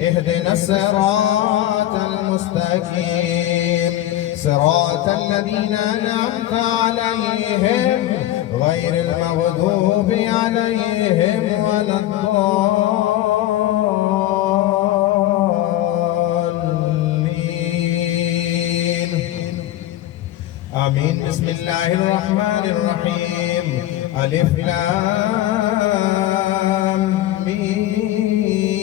اهدنا الصراط المستقيم صراط الذين أنعمت عليهم غير المغضوب عليهم ولا الضالين آمين. بسم الله الرحمن الرحيم. ألف لام ميم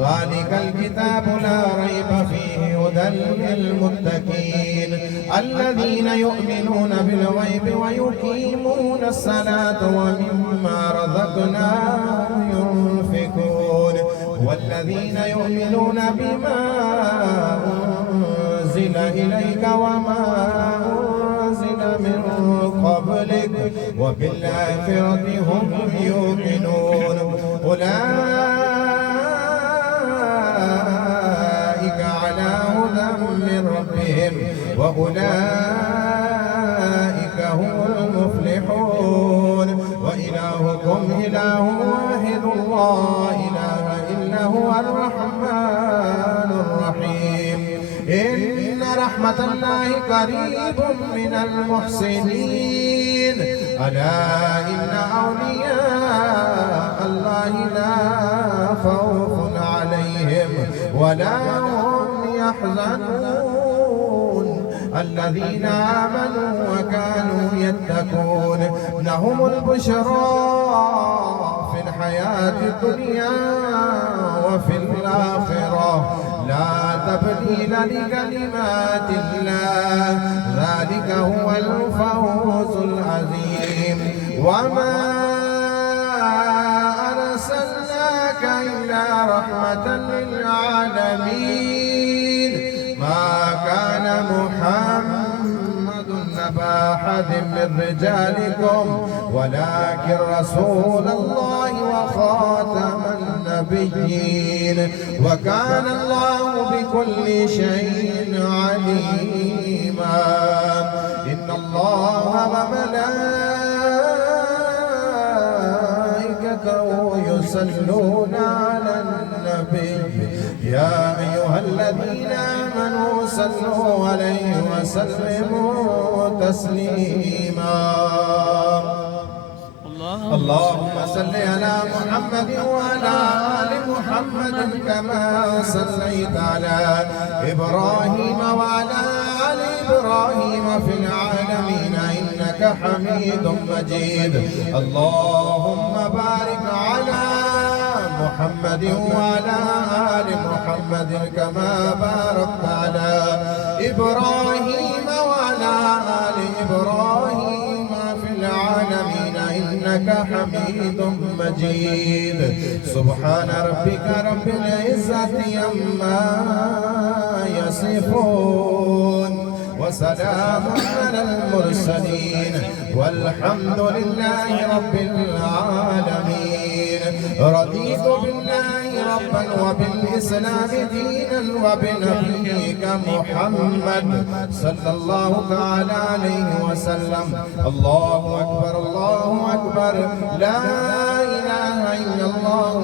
ذلك الكتاب لا ريب فيه هدى للمتقين الذين يؤمنون بالغيب ويقيمون الصلاة ومما رزقناهم ينفقون والذين يؤمنون بما أنزل إليك وما أنزل من قبلك وبالآخرة هم يوقنون أولئك على هدى من ربهم وأولئك هم المفلحون وإلهكم إله واحد لا إله إلا هو الرحمن الرحيم إن رحمة الله قريب من المحسنين ألا إن أولياء الله لا خوف عليهم ولا هم يحزنون الذين آمنوا وكانوا يتقون لهم البشرى في الحياة الدنيا وفي الآخرة لا تبديل لكلمات الله ذلك هو الفوز العظيم وما أرسلناك إلا رحمة للعالمين ما كان محمد نبا أحد من رجالكم ولكن رسول الله وخاتم النبيين وكان الله بكل شيء عليما إن الله وملائكته يصلون على النبي يا أيها الذين آمنوا صلوا عليه وسلموا تسليما اللهم صل على محمد وعلى آل محمد كما صليت على إبراهيم وعلى آل إبراهيم في العالمين إنك حميد مجيد اللهم بارك على محمد وعلى آل محمد كما باركت على إبراهيم وعلى آل إبراهيم في العالمين إنك حميد مجيد سبحان ربك رب العزة عما يصفون وسلام على المرسلين والحمد لله رب العالمين رضيت بالله ربا وبالإسلام دينا وبنبيك محمد صلى الله تعالى عليه وسلم الله أكبر لا إله إلا الله